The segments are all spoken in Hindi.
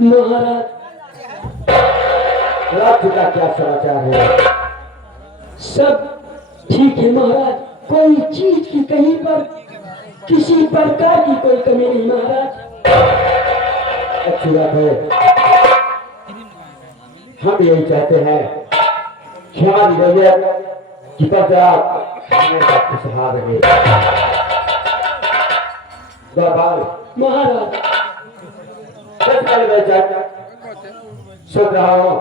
महाराज राज्य का क्या समाचार है? सब ठीक है महाराज। कोई चीज की कहीं पर किसी प्रकार की कोई कमी नहीं महाराज। अच्छी बात है। हम यही चाहते हैं कि हमारी रैयत की प्रजा हमेशा खुशहाल रहे। दरबार महाराज सोच रहा हूँ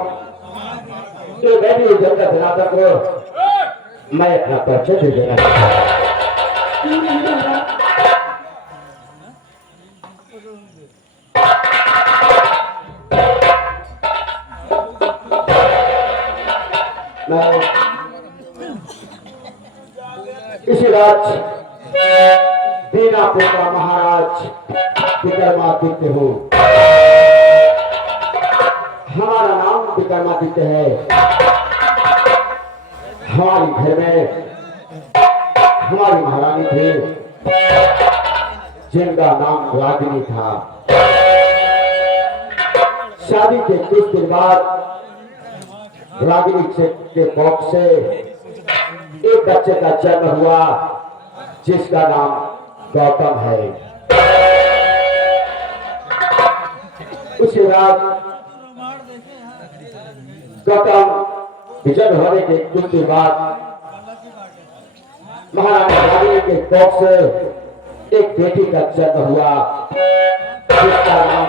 कि मैं भी जनता जनार्दन को मैं अपना परिचय दे देना। मैं इसी राज्य दीनापुर का महाराज विक्रमादित्य हूँ। हमारा नाम विक्रमादित्य है। हमारे घर में हमारी महारानी थी जिनका नाम रागिनी था। शादी के कुछ दिन बाद रागिनी के कोख से एक बच्चे का जन्म हुआ जिसका नाम गौतम है। उसी रात गौतम जन्म होने के कुछ दिन बाद महारानी रागिनी के कोख से एक बेटी का जन्म हुआ जिसका नाम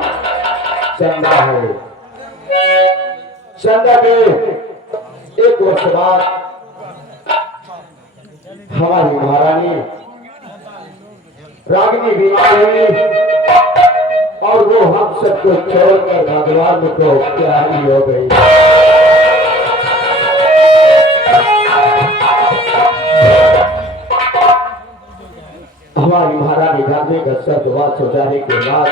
चंदा है। चंदा के एक वर्ष बाद हमारी महारानी रागिनी बीमार हुई और वो हम सबको छोड़कर भगवान को प्यारी हो गई। हमारी महारानी रागिनी का स्वर्गवास हो जाने के बाद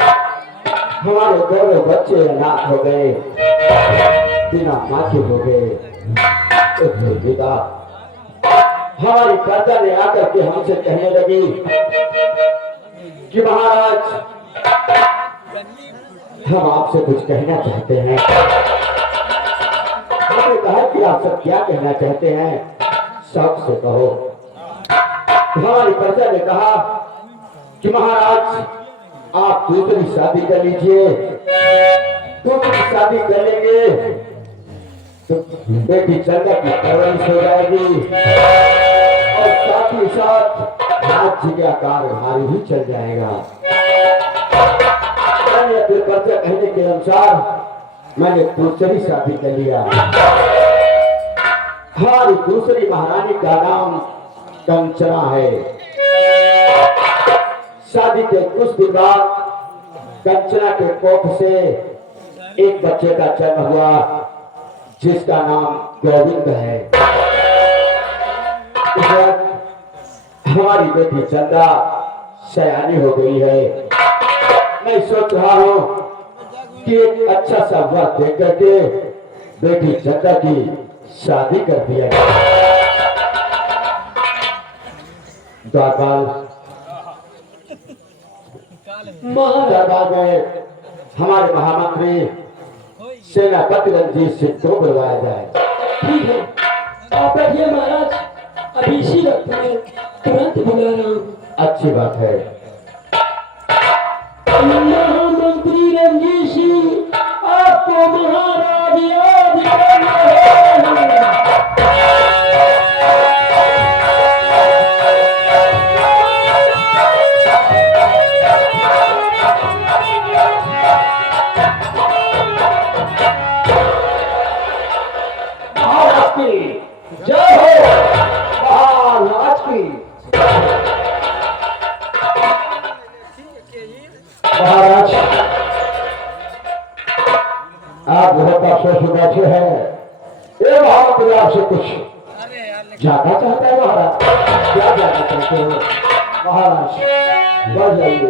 हमारे दोनों बच्चे अनाथ हो गए, बिना माँ के हो गए। पिता हमारी प्रजा ने आकर के हमसे कहने लगी कि महाराज हम आपसे कुछ कहना चाहते हैं। हमने कहा कि आप सब क्या कहना चाहते हैं, शौक से कहो। हमारी प्रजा ने कहा कि महाराज आप दूसरी शादी कर लीजिए। दूसरी शादी कर लेंगे तो बेटी चंदा की परवरिश हो जाएगी और साथ ही साथ राज्य का कार्यभार भी चल जाएगा। मैंने अपने पर्चा कहने के अनुसार मैंने दूसरी शादी कर लिया। हमारी दूसरी महारानी का नाम कंचना है। शादी के कुछ दिन बाद कंचना के कोख से एक बच्चे का जन्म हुआ जिसका नाम गोविंद है। हमारी बेटी चंदा सयानी हो गई है। मैं सोच रहा हूँ कि एक अच्छा सा वर देख करके बेटी चंदा की शादी कर दिया जाए। दरबार में हमारे महामंत्री सेनापति रंजीत सिंह को बुलवाया जाए। ठीक है, आप बैठिए महाराज, अभी इसी वक्त में तुरंत बुला रहा हूँ। अच्छी बात है। महामंत्री रंजीत सिंह आपको महाराज याद कर रहे हैं। जय हो महाराज की। महाराज आप बहुत अफसोस में बैठे हैं। ये महाराज आपसे कुछ जानना चाहता है। महाराज क्या जानना चाहते हो? महाराज बढ़ जाइए।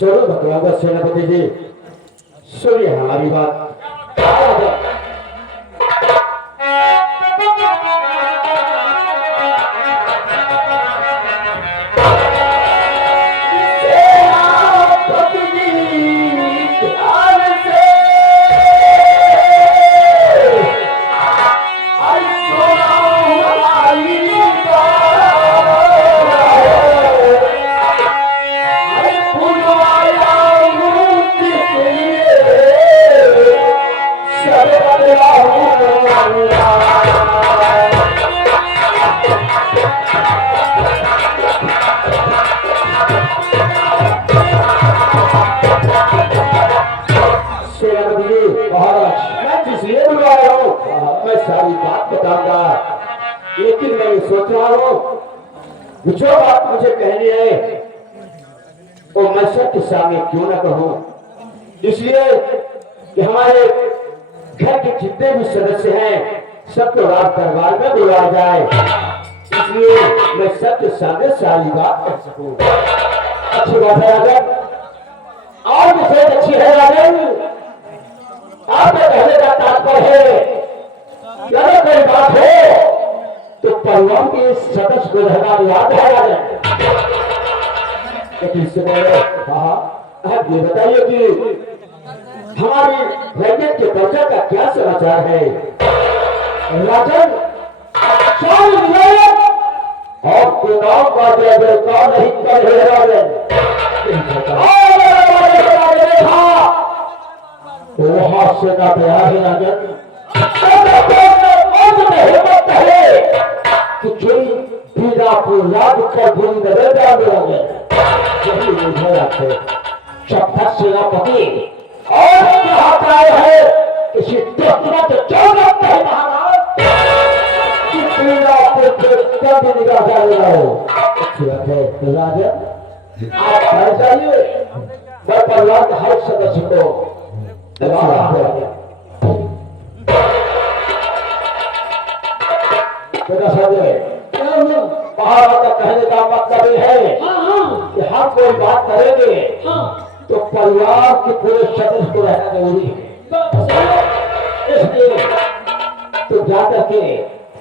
जरूर बतलाऊंगा सेनापति जी, सुनिए हमारी बात। मैं सारी बात बताऊंगा, लेकिन मैं ये सोच रहा हूँ जो बात मुझे कहनी है वो मैं सबके सामने क्यों ना कहूँ, इसलिए कि हमारे घर के जितने भी सदस्य हैं सबको राज दरबार में बुलाया जाए, इसलिए मैं सबके सामने सारी बात कर सकूं। अच्छी बात है राजन, और विशेष अच्छी है राजन। आपके कहने का तात्पर्य है कि अगर कोई बात हो तो परिवार के सदस्य को रहना याद है राजन। लेकिन इससे पहले आप ये बताइए कि हमारी रैकेट के प्रजा का क्या समाचार है राजन? और चुनाव का जय जयकार नहीं कर रहे राजन, वहां से ना तैयार है राजन। हिम्मत है कि बीजापुर राज्य पर बुरी नजर डाल राजन, यही मुझे आपसे जब तक सेनापति और कहता है किसी दुश्मन से क्यों लगता है महाराज कि बीजापुर से कभी निकाल जाएगा हो। अच्छी बात है राजन, आप घर जाइए, मैं परिवार के हर सदस्य को महाराज का कहने का मतलब ये है कि हम कोई बात करेंगे तो परिवार के पूरे सदस्य को रहना जरूरी है, इसलिए तो जाकर के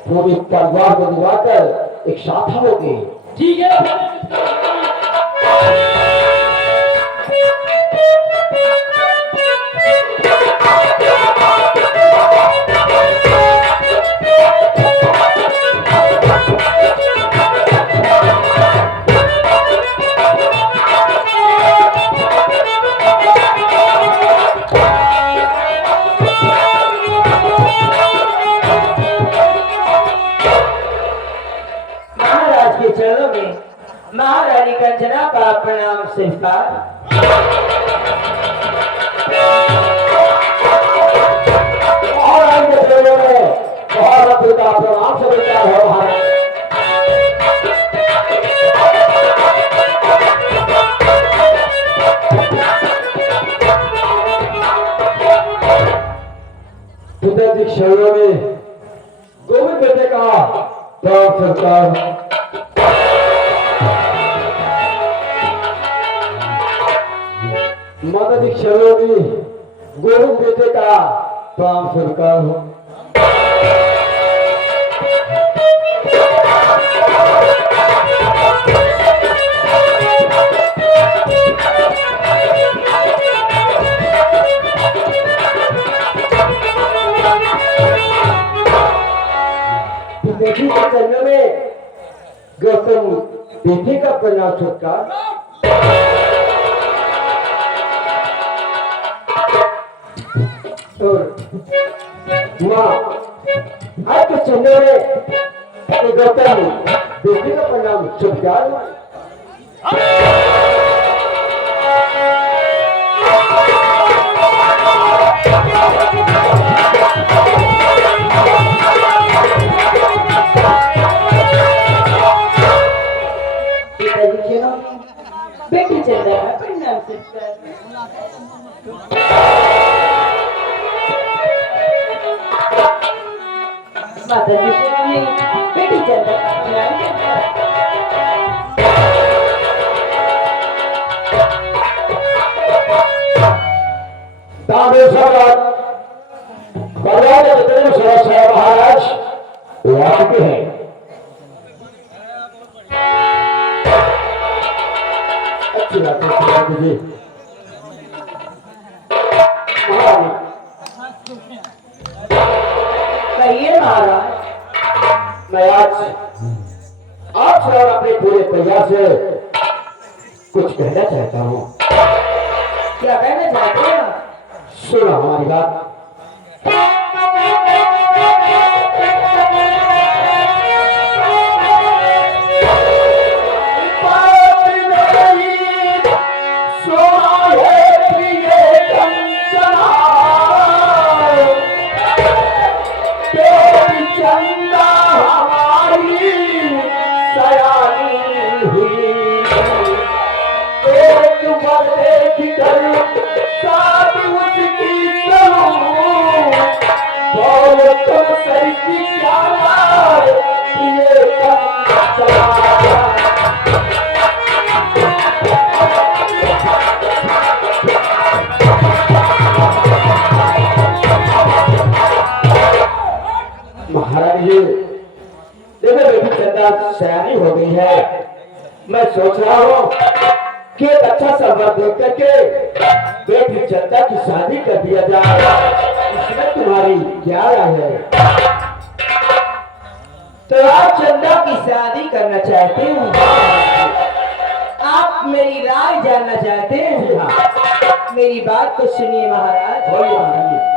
पूरे परिवार को बुलाकर एक साथ होगी। ठीक है। महारानी कंचना का प्रणाम स्वीकार। महाराज के चरणों में महाराज का प्रणाम स्वीकार है। महाराज पिताजी के चरणों में गोविंद बेटे का प्रणाम स्वीकार। माता जी चरणों में गोविंद बेटे का प्रणाम स्वीकार हो। बेटी के चरणों में गौतम बेटे का प्रणाम सत्कार। और माँ आपके चरणों में गौतम बेटे का प्रणाम सत्कार। बेटी चंदा का प्रणाम सत्कार। माता विष्णु ने बेटी चंदा का प्रणाम सत्कार। महाराज वो आपके हैं। अच्छी बात है जी। कहिए महाराज। मैं आज आपसे और अपने पूरे परिवार से कुछ कहना चाहता हूँ। क्या कहना चाहते हैं? सुनो हमारी बात। महाराज जी देखो बेटी चंदा सयानी हो गई है। मैं सोच रहा हूँ कि एक अच्छा सा वर देख करके बेटी चंदा की शादी कर दिया जाए। इसमें तुम्हारी क्या राय है? तो आप चंदा की शादी करना चाहते हो? आप मेरी राय जानना चाहते हैं? हाँ। मेरी बात तो सुनिए महाराज। बोलिए महाराज जी।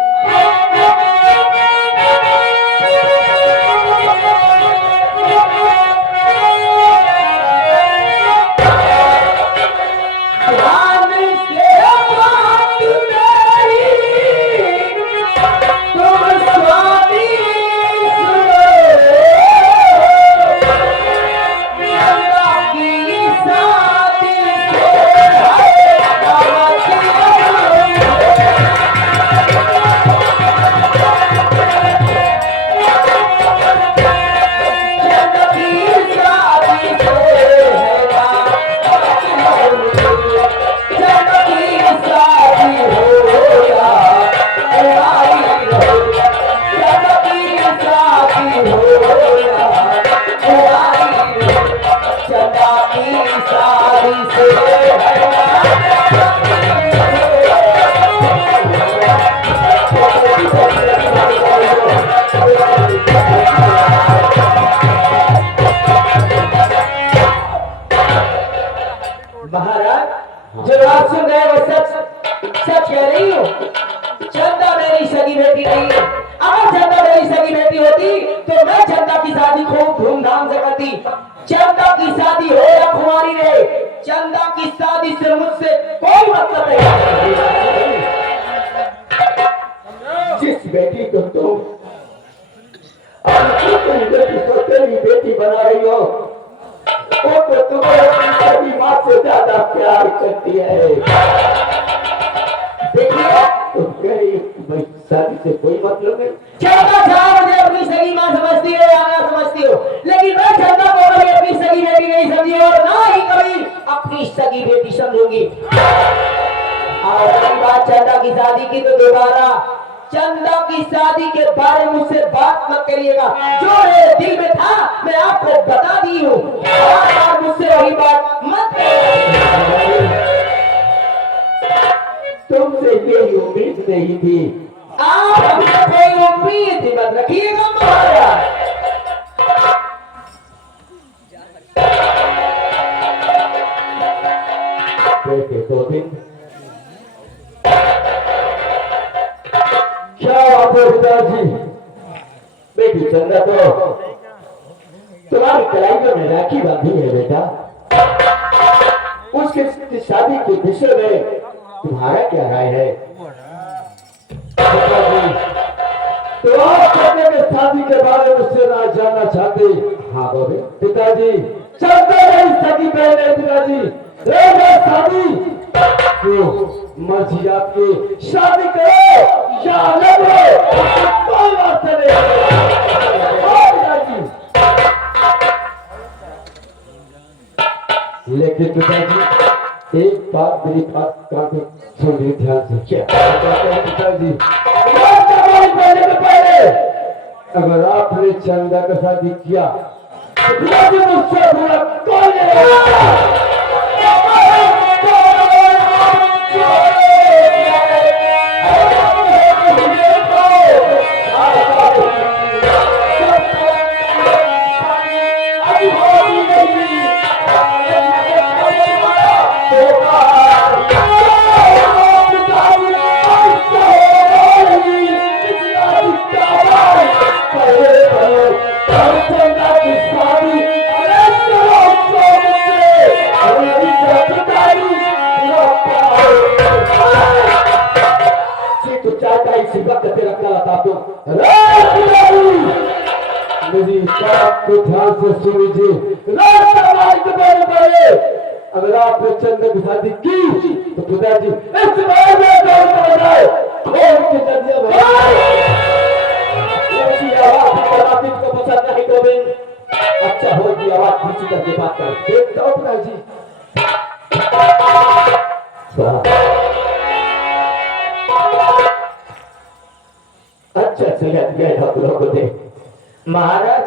महाराज जो बात सुन रहे वो सच कह रही हो। चंदा मेरी सगी बेटी नहीं है। अगर चंदा मेरी सगी बेटी होती तो मैं चंदा की शादी खूब धूमधाम से करती। चंदा की शादी हो या कुंवारी रहे, चंदा की शादी से मुझसे कोई मतलब नहीं। जिस बेटी को तुम तेरी बेटी बना रही हो वो तो तुम्हें सभी माँ से ज्यादा प्यार करती है। देखिए तुम कहीं शादी से कोई मतलब नहीं। चंदा चाहे मुझे अपनी सगी माँ समझती हो या ना समझती हो, लेकिन मैं चंदा को कभी अपनी सगी बेटी नहीं समझी और ना ही कभी अपनी सगी बेटी समझूंगी। और रही बात चंदा की शादी की तो दोबारा चंदा की शादी के बारे में मुझसे बात मत करिएगा। जो मेरे दिल में था मैं आपको बता दी हूँ। और मुझसे वही बात मत करिएगा। तुमसे यही उम्मीद नहीं थी। आप हमसे कोई उम्मीद मत रखिएगा महाराज। बेटी चंदा तो तुम्हारी कलाई में राखी बांधी है बेटा। उसके शादी के विषय में तुम्हारा क्या राय है? तो आप चंदा के शादी के बारे में मुझसे राय जानना चाहते? हाँ बोले पिताजी। चलते नहीं सकी पहले पिताजी शादी तो मर्जी आपकी, शादी करो या न करो कोई बात नहीं। लेकिन पिताजी एक बात मेरी बात कान को सुन ली ध्यान से। क्या पिताजी? पहले अगर आपने चंदा का शादी किया तो पिताजी मुझसे बुरा कौन है? ध्यान से सुन लीजिए। अगर आपने चंदा की शादी की तो पिताजी इस बार में को पसंद नहीं गोविंद। अच्छा हो कि आवाज नीचे करके बात कर देखता हूँ पिताजी। अच्छा चलिए गए हम लोग को देख। महाराज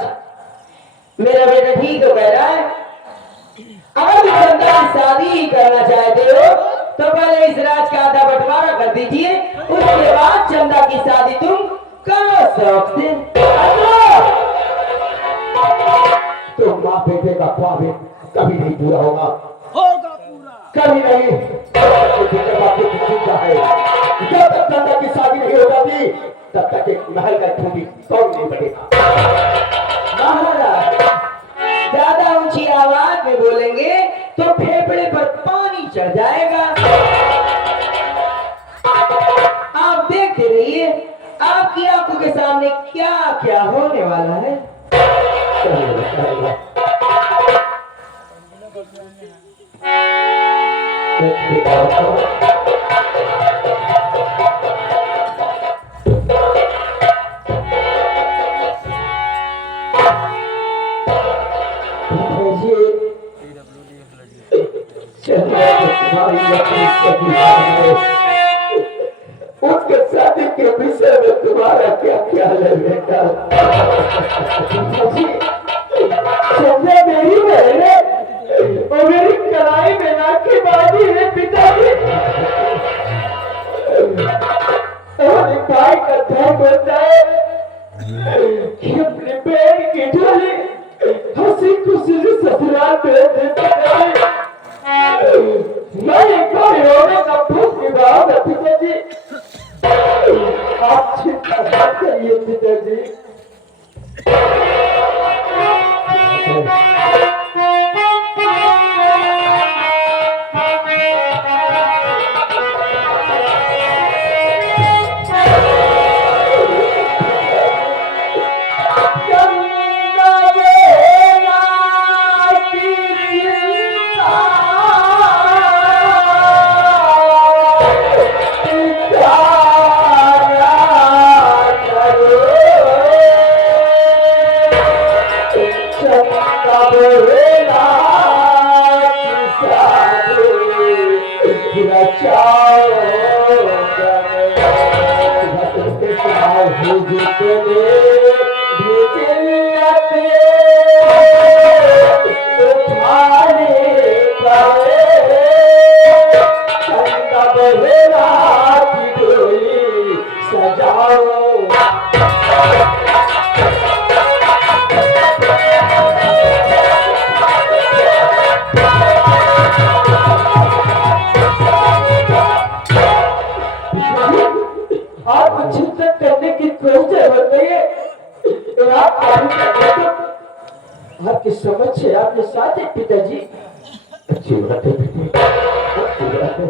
मेरा बेटा ठीक तो कह रहा है। अगर तुम चंदा की शादी ही करना चाहते हो तो पहले इस राज का आधा बंटवारा कर दीजिए, उसके बाद चंदा की शादी तुम करो शौक से। तो माँ बेटे का ख्वाब कभी नहीं पूरा होगा। कभी नहीं। है जब तक चंदा की शादी नहीं हो जाती तब तक एक महल का खूबी कौन नहीं बढ़ेगा। महाराज ज्यादा ऊंची आवाज में बोलेंगे तो फेफड़े पर पानी चढ़ जाएगा। आप देखते रहिए आपकी आंखों के सामने क्या क्या होने वाला है। उसके शादी के विषय में तुम्हारा क्या ख्याल है बेटा? चंदा मेरी बहन है और मेरी कलाई में नाकी बाजी है पिताजी। और एक भाई का धर्म होता है कि अपने बहन की डोली हंसी खुशी से ससुराल भेज देते हैं। मैं एक बार होने का भूख निभाओ ना पिताजी। आप चिंता मत करिए पिताजी। आपकी समझ से आपने साथ है पिताजी। अच्छी बात है बेटी, अच्छी बात है।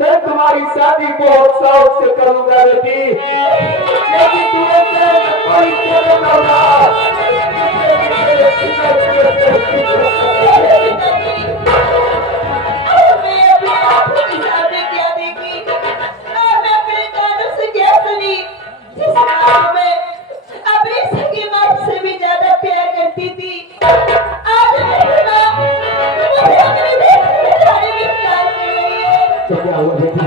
मैं तुम्हारी शादी बहुत शौक से करूंगा बेटी, लेकिन तुम्हें कोई प्रॉब्लम ना होगा। तो क्या हुआ बेटी?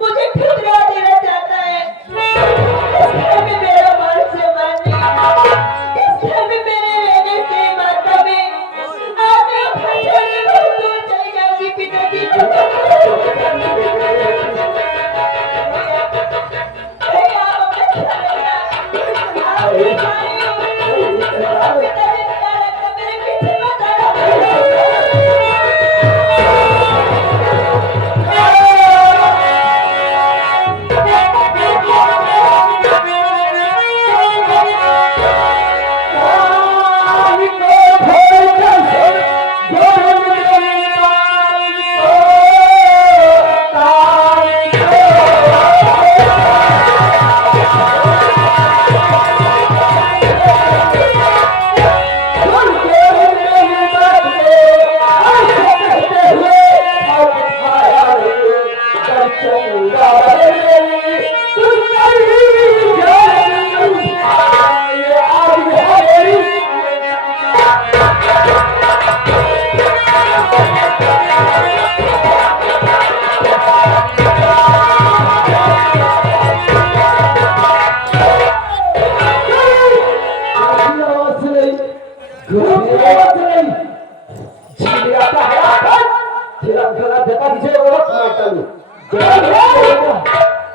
मुझे ठुकरा देना चाहता है। इस घर में मेरा मान सम्मान नहीं, इस घर में मेरे रहने से माता में आज मैं अपना छोड़ के बहुत दूर चली जाऊंगी पिताजी।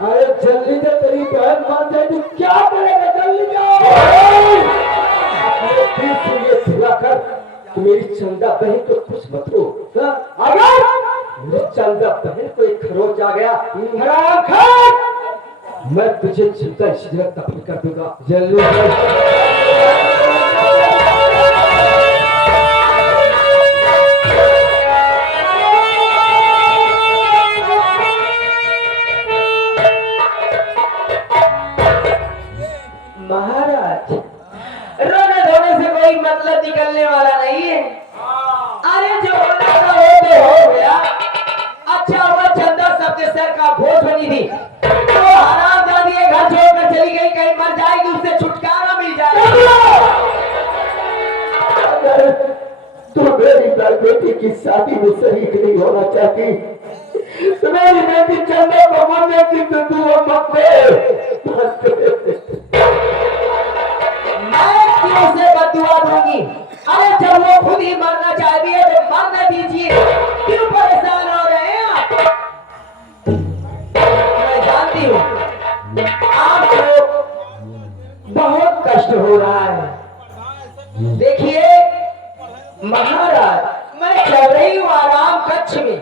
अरे जल्दी से तेरी बहन मान जाए तो क्या करेगा? जल्दी जाओ। फिर से ये खिलाकर कि मेरी चंदा बहन को कुछ मत हो। अगर मेरी चंदा बहन को एक खरोच आ गया, हराम खान, मैं तुझे जिंदा इसी जगह दफन कर दूंगा। जल्दी महाराज, रोने धोने से कोई मतलब निकलने वाला नहीं है। अरे जो होना था वो तो हो गया। अच्छा हुआ चंदा सबके सर का बोझ बनी थी, तो हरामजादी ये घर छोड़कर चली गई, कहीं मर जाएगी, उससे छुटकारा मिल जाएगा। अगर तू मेरी बेटी की शादी में शरीक नहीं होना चाहती तो मेरी बेटी चंदा को मरने की तो तू मत दे। मैं क्यों से बददुआ दूंगी? अरे जब वो खुद ही मरना चाहती है तो मरने दीजिए, क्यों परेशान हो रहे हैं आप? मैं जानती हूँ आपको बहुत कष्ट हो रहा है। देखिए महाराज, मैं चल रही हूँ आराम कक्ष में,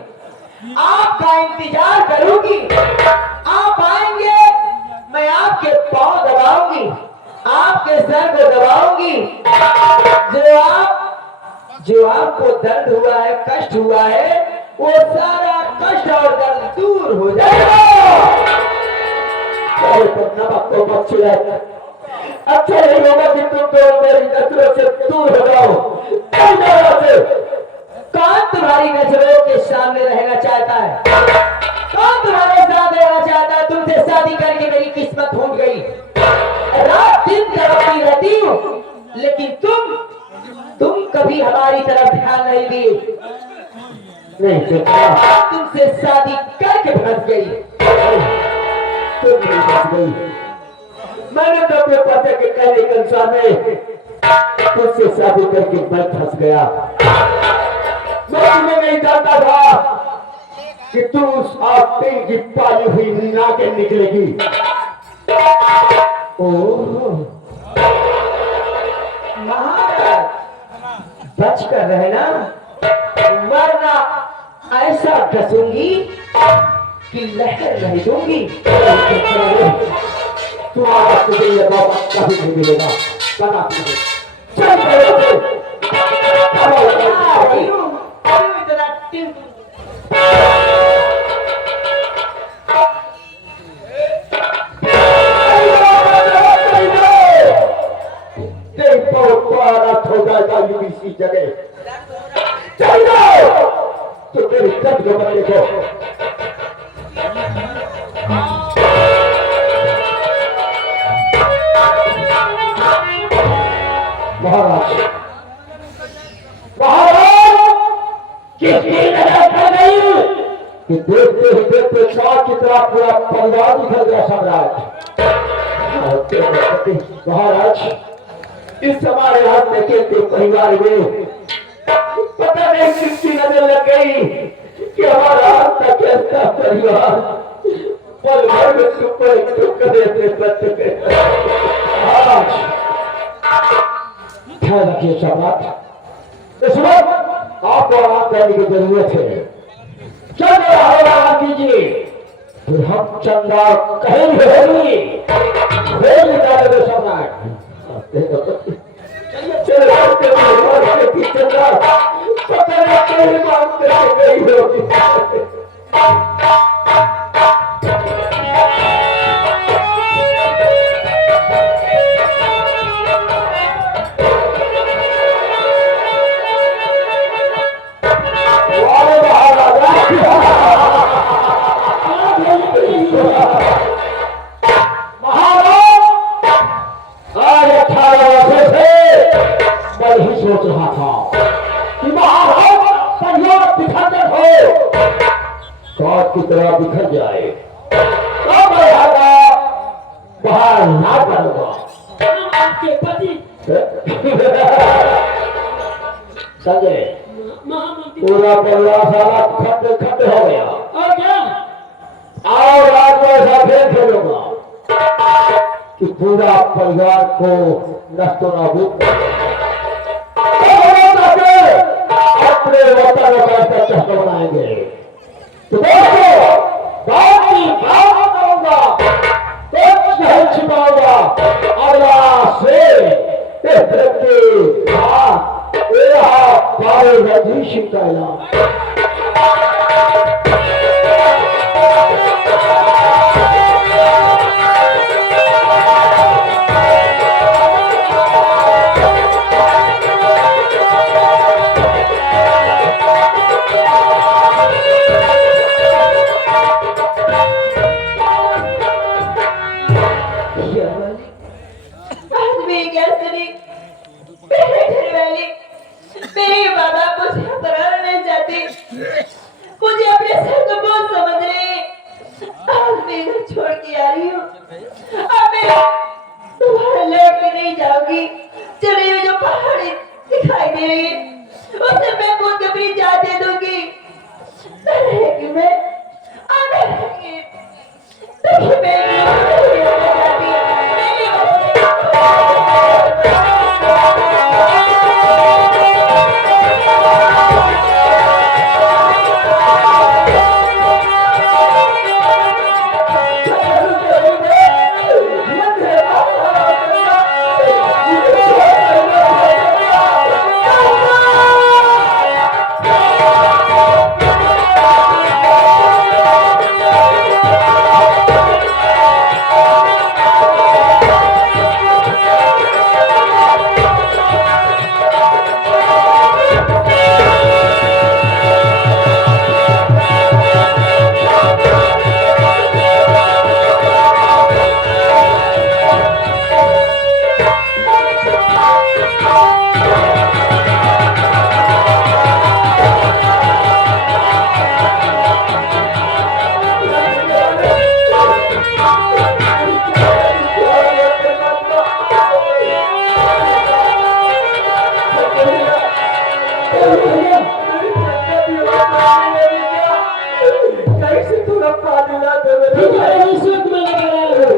आपका इंतजार करूंगी। आप आएंगे, मैं आपके पांव दबाऊंगी, आपके सर को दबाऊंगी। जो आपको दर्द हुआ है, कष्ट हुआ है, वो सारा कष्ट और दर्द दूर हो जाएगा। अच्छा नहीं होगा कि तुम तो मेरी नजरों से दूर हो जाओ। कौन तुम्हारी नजरों के सामने रहना चाहता है? कौन तुम्हारे साथ रहना चाहता है? तुमसे शादी करके मेरी किस्मत फूट गई। रात दिन तड़पती रहती हूँ, लेकिन तुम कभी हमारी तरफ ध्यान नहीं दिए। नहीं तुमसे शादी करके फंस गई। तुम नहीं फंस गई। मैंने तो अपने पति के कहने के अनुसार में तुझसे शादी करके मैं फंस गया। मैं तुम्हें नहीं जानता था कि तू उस आस्तीन की पाली हुई नागिन निकलेगी। ओह महाराज, बच कर रहना, वरना ऐसा डसूंगी कि लहर नहीं दूंगी। तुम्हारा तुझे ये मौका कभी नहीं मिलेगा। बता तुझे चल पड़ो। इसी जगह चल जाओ तो मेरी कद को मत देखो। महाराज किसकी नजर पड़ गई कि देखते ही देखते चार की तरह पूरा परिवार निकल गया। सम्राट महाराज, इस हमारे हाथ में के परिवार में पता नहीं किसकी नजर लग गई कि हमारा हाथ तक ऐसा परिवार पल भर में टुकड़े से बच चुके। ध्यान रखिए सम्राट, इस वक्त आपको आराम करने की जरूरत है। चंद्र आराम कीजिए, फिर हम चंद्रा कहेंगे होगी सम्राट। सोच रहा था कि महाराज संयोग बिखर हो, काट की तरह बिखर जाए तो मैं बाहर ना करूंगा। आपके पति संजय पूरा परिवार सारा खट खट हो गया। और क्या? और आज मैं ऐसा फिर खेलूंगा कि पूरा परिवार को नष्टो नाबूद अपने वतन का चक्कर बनाएंगे। तो दोस्तों, बात की बात करूंगा, कुछ नहीं छिपाऊंगा। अल्लाह से रजीश का ऐलान। कैसे थोड़ा पानी ला दे ठीक है इस वक्त में लगा रहा है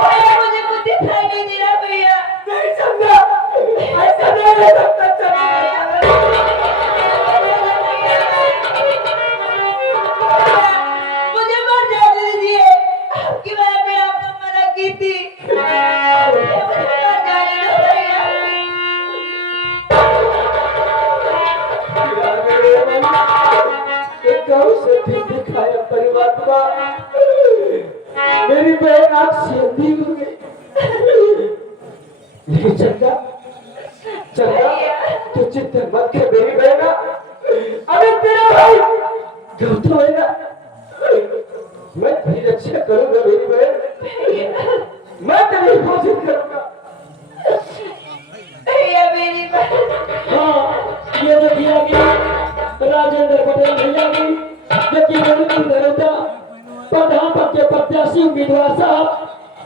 भैया मुझे कुछ दिखाई नहीं दे रहा भैया। नहीं समझा ऐसा नहीं हो सकता चलो मुझे मर जाने दीजिए। आपकी वजह में आपने मना की थी। मुझे मर जाने दो भैया। कौन से ठीक दिखाया परिवात्मा मेरी बहन आग से अंधी हो गई लेकिन चंदा चंदा तू चिंता मत कर मेरी बहन अरे तेरा भाई गौतम है ना मैं तेरी रक्षा करूंगा मेरी बहन मैं तेरी हिफाजत करूंगा भैया मेरी बहन। हाँ ये देखिए आगे राजेंद्र पटेल भैया की जो कि गणतंत्र धरोता प्रधान पद के प्रत्याशी उम्मीदवार साहब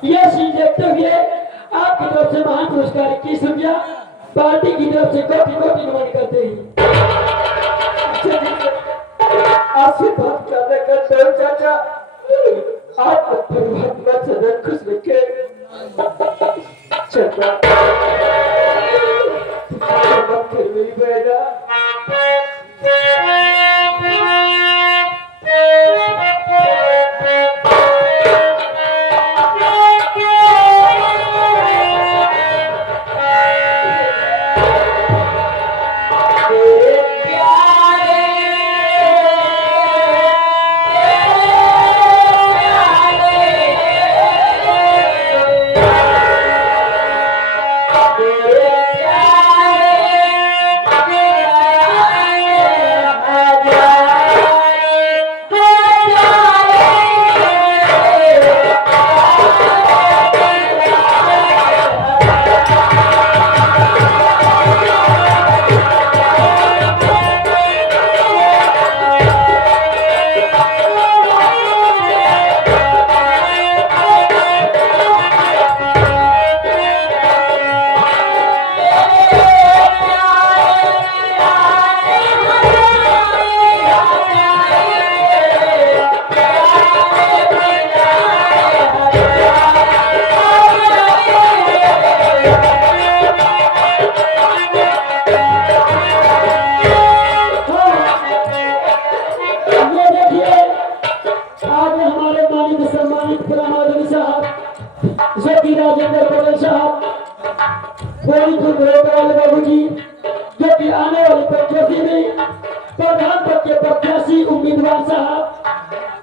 ये सीन देखते हुए आपकी तरफ से महान पुरस्कार 21 रुपया पार्टी की तरफ से कोटि कोटि नमन करते हैं। आशीर्वाद करने करते हो चाचा आप परमात्मा सदा खुश रखे चंदा मत कर मेरी बेटा राजेंद्र पटेल साहब थोड़ी खुद वाले बाबू जी जो कि आने वाली पंचायती में प्रधान पद के प्रत्याशी उम्मीदवार साहब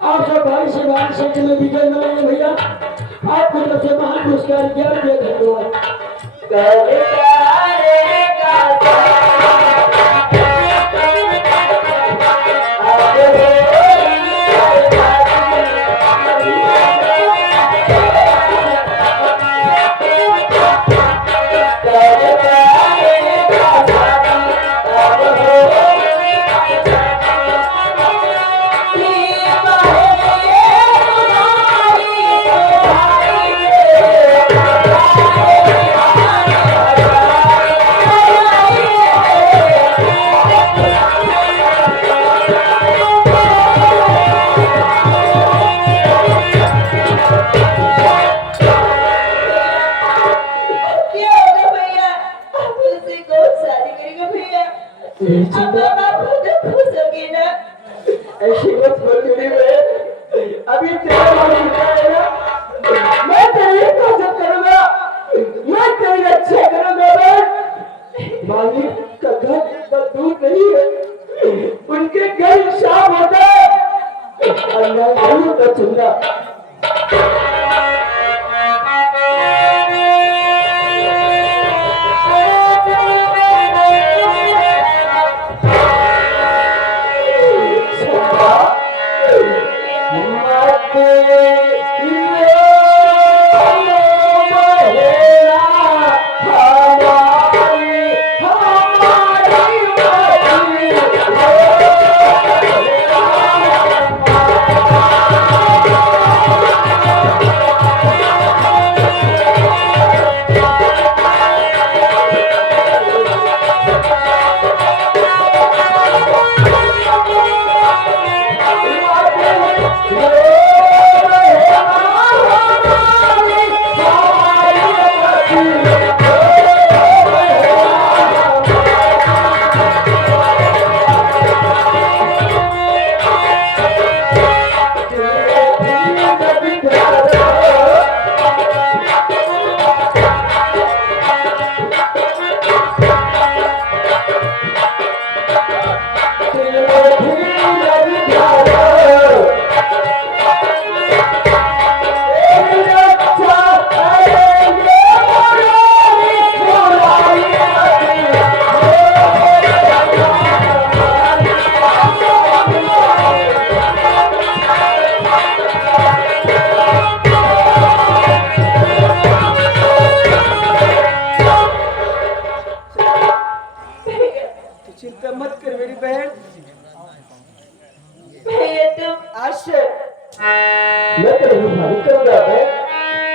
आप सब भाई से भाई संख्या में विजय मिलेंगे भैया आपको तरफ से महान पुरस्कार 11 रुपये धन्यवाद।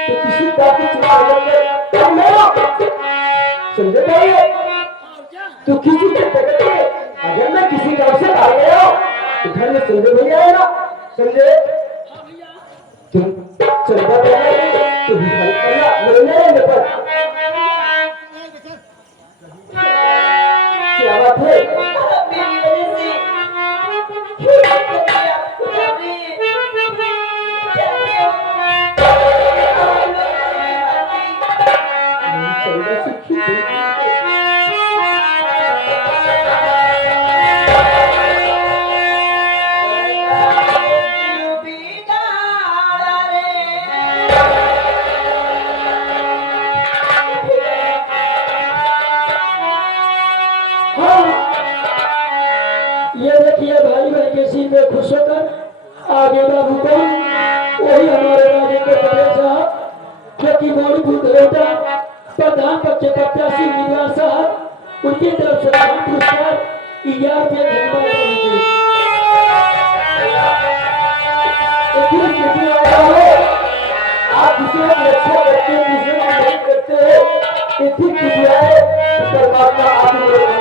तो किसी बात की चिंता मत कर, तुम मेरा समझे भाई? तू किसी चिंता करके अगर मैं किसी काम से भाग गया तो घर में समझे भैया है ना, समझे? तुम चलता रहेगा तो भी हेल्प करना मेरे पर। क्या बात है? मेरी वजह से क्यों करके आपको चलना सीखी ये देखिए भाई बहन के सीन में खुश होकर आगे बाबू कौन, वही हमारे राजेंद्र पटेल साहब जो कि मौलिक धरोहर प्रधान बच्चे प्रत्याशी उम्मीदवार साहब, उनकी तरफ से पुरस्कार 11 रुपये धन्यवाद देंगे। आप दूसरे को अच्छा करते हैं, दूसरे को नहीं करते हैं, ये ठीक कुछ है। परमात्मा आप लोगों को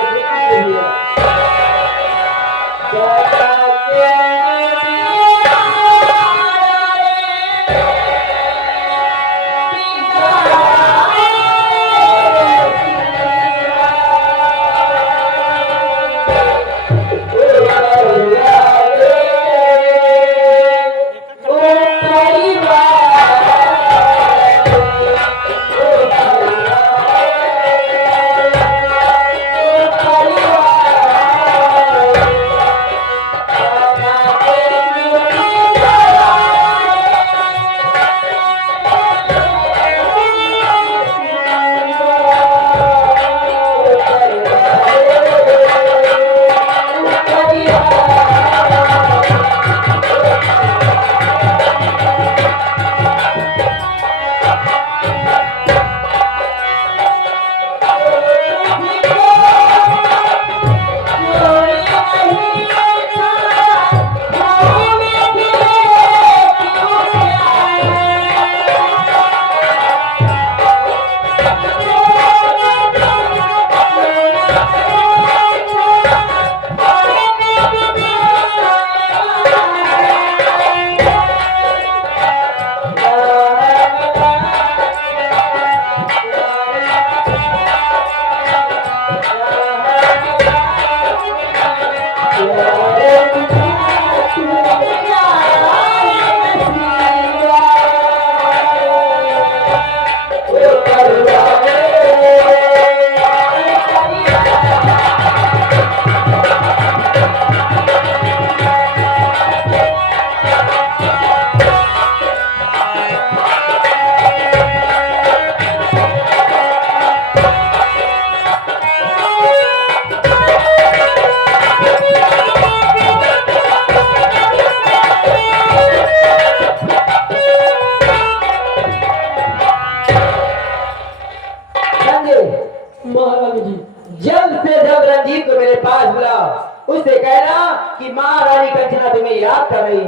महारानी जी जल्द से जल्द रंजीत को मेरे पास बुलाओ, उससे कहना कि महारानी कंचना तुम्हें याद कर रही है।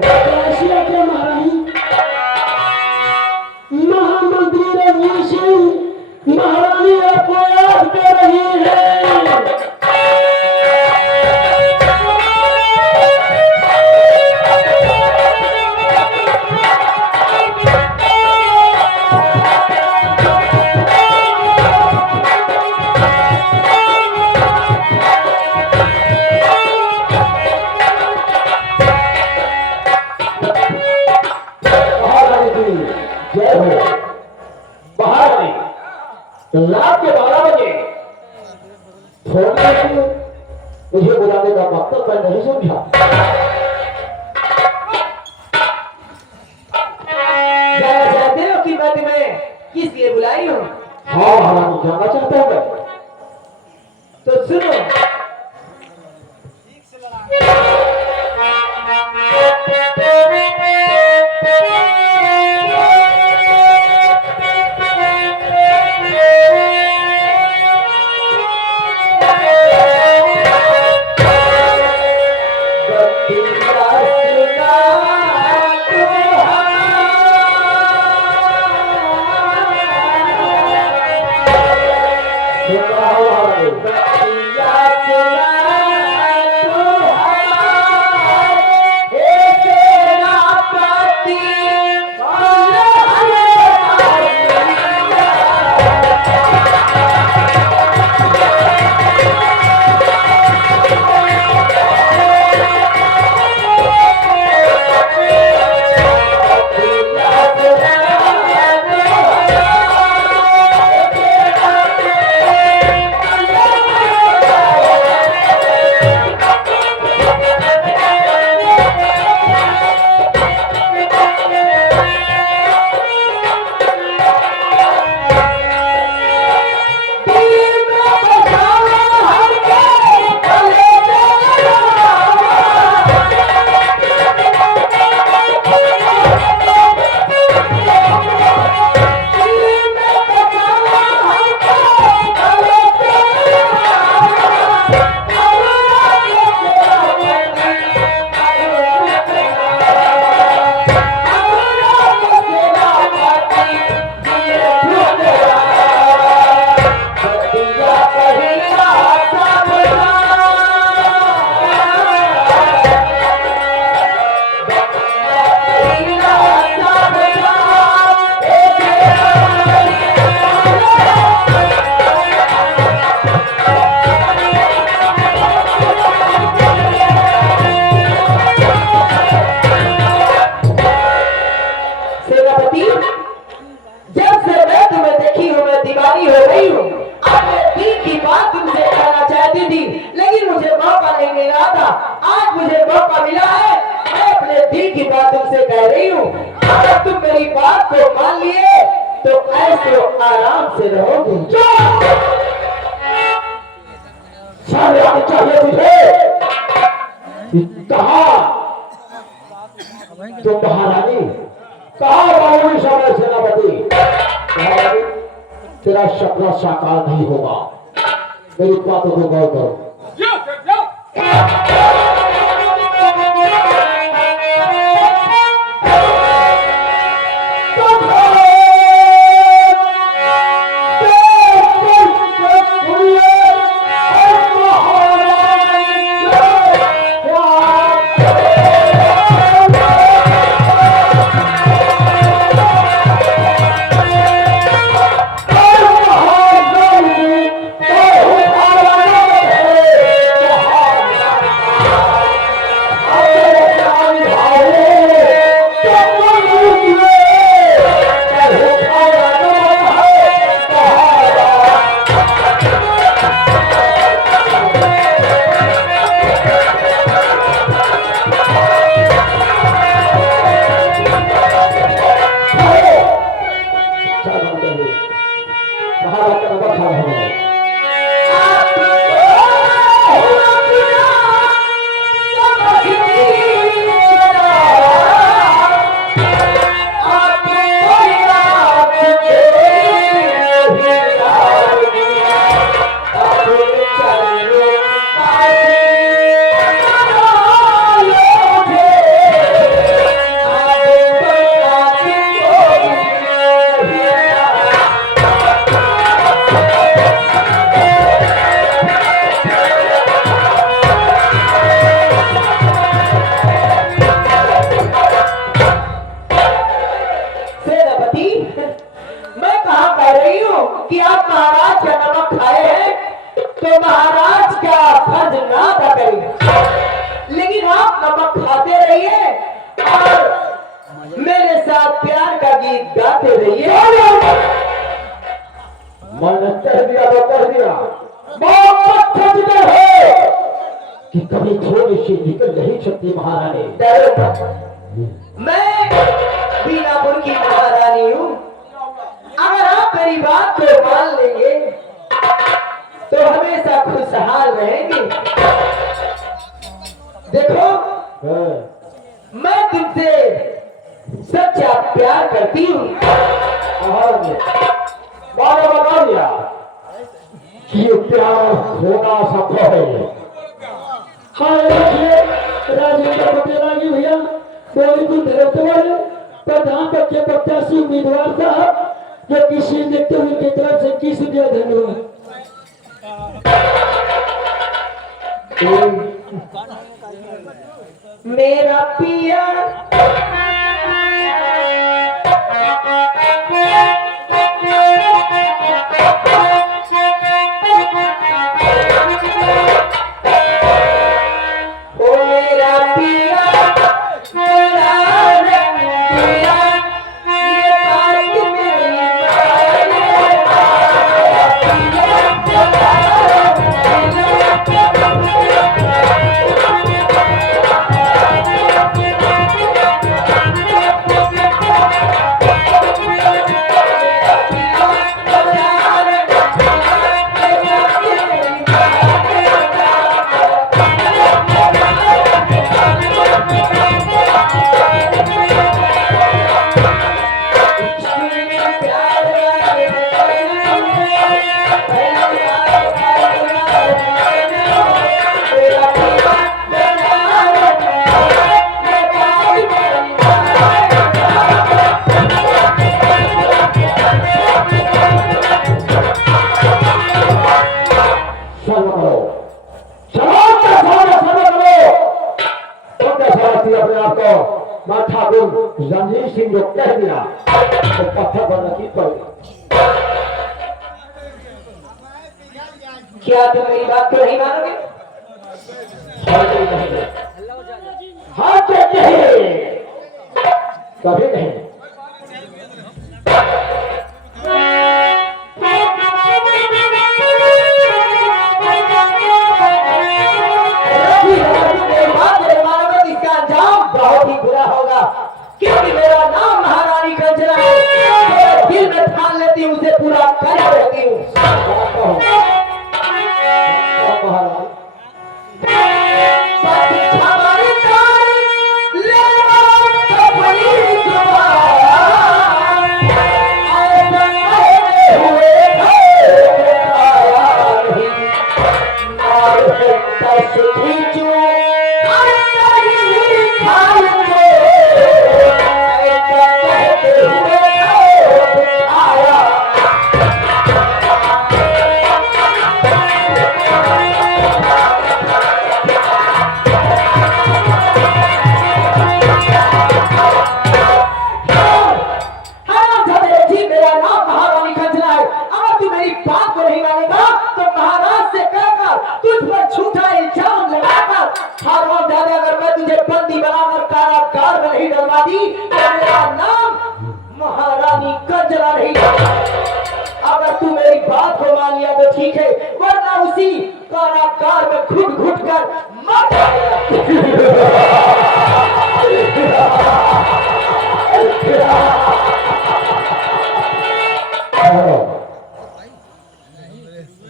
रशिया के महारानी महामंत्री रणवीर सिंह महारानी आपको याद कर रही है। जय हो। बाहर आई रात के 12 बजे फोन करके मुझे बुलाने का मकसद मैं नहीं समझा। जानते हो कि बात में किस लिए बुलाई हूँ? हाँ महारानी जाना चाहता हूँ मैं। तो सुनो, महारानी बतिया सुना तू हमारे हे सेनापति सेनापति, जब से मैं तुम्हें देखी हूँ मैं दीवानी हो गई हूँ। अपने दिल की बात तुमसे कहना चाहती थी, लेकिन मुझे मौका नहीं मिल रहा था। आज मुझे मौका मिला है, मैं अपने दिल की बात तुमसे कह रही हूँ। अगर तुम मेरी बात को मान लिए तो ऐसे आराम से रहोगे। सारे आने चाहिए तुझे कहा तो महारानी कहा बाबू समय सेनापति महारानी तेरा सपना साकार नहीं होगा मेरी बातों को गौर करो कि आप महाराज का नमक खाए हैं तो महाराज का फर्ज ना अदा करें, लेकिन आप नमक खाते रहिए और मेरे साथ प्यार का गीत गाते रहिए। मैंने कह दिया तो कह दिया, बहुत खजदा है कि कभी थोड़ी सी निकल नहीं सकती महारानी। डरो मत, मैं बीनापुर की महारानी हूँ। अगर आप मेरी बात को मान लेंगे तो हमेशा खुशहाल रहेंगे। देखो मैं तुमसे सच्चा प्यार करती हूँ। बता दिया कि ये प्यार होना सफल है। हाँ देखिए राजेंद्र पटेलागी भैया बोलीपुर धरतवाड़े प्रधान पद के प्रत्याशी उम्मीदवार साहब जो किसी व्यक्ति उनकी तरफ से किस दिया धन्यवाद। मेरा पिया ओ मेरा पिया मेरा रंग पिया ये बात मेरी सर्व करो, सर्व करो। तो कैसा लगती है अपने आप को? मैं ठाकुर रणजीत सिंह जो कह दिया तो पत्थर पर नकीब पड़ गई। क्या तुम मेरी बात को नहीं मानोगे? हाँ तो कहे, कभी नहीं। बहुत ही बुरा होगा क्योंकि मेरा नाम महारानी कंचना है। जो दिल में ठान लेती हूँ उसे पूरा कर देती हूँ। हमारी महारानी कंचना नहीं। अगर तू मेरी बात को मान लिया तो ठीक है, वरना उसी कारागार में घुट घुट कर मर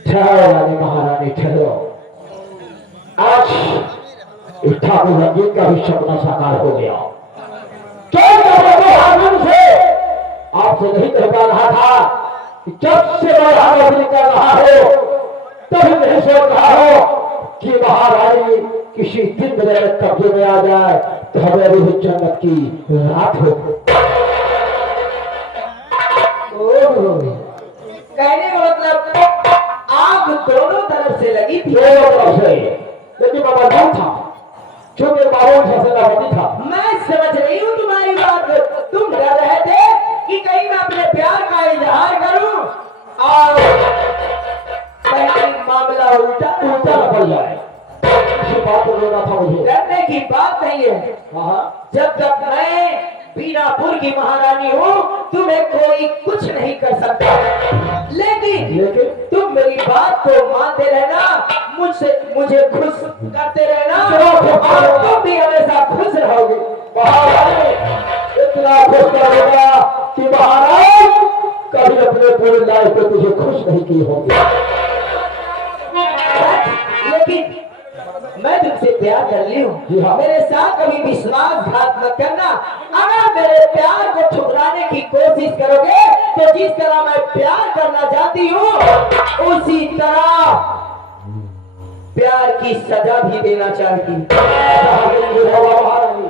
ठहरो महारानी ठहरो। आज ठाकुर रंजीत का भी सपना साकार हो गया। से आपसे नहीं कह पा रहा था कि जब से मैं नौकरी कर रहा हो तभी नहीं सोच रहा हो कि महारानी किसी दिन मेरे कब्जे में आ जाए तो हमें रूह जन्नत की रात हो। कहने का मतलब आग दोनों तरफ से लगी थी। दोनों तरफ से, लेकिन मैं मजबूर था क्योंकि बाबू फैसला था। मैं समझ रही हूँ तुम्हारी बात। तुम डर रहे थे कि कहीं मैं अपने प्यार का इजहार करूं और कहीं मामला उल्टा उल्टा न पड़ जाए, इसी बात को लेना था मुझे। डरने की बात नहीं है। जब तक मैं बीनापुर की महारानी हूँ तुम्हें कोई कुछ नहीं कर सकता। लेकिन तुम मेरी बात को मानते रहना, मुझे खुश करते रहना और तुम भी हमेशा खुश रहोगे। इतना खुश करेगा कि महाराज कभी अपने पूरी लाइफ में तुझे खुश नहीं की होगी। लेकिन मैं तुमसे प्यार कर ली हूँ। जी हाँ। मेरे साथ कभी विश्वासघात मत करना। अगर मेरे प्यार को ठुकराने की कोशिश करोगे तो जिस तरह मैं प्यार करना चाहती हूँ उसी तरह प्यार की सजा भी देना चाहती हूँ। महारानी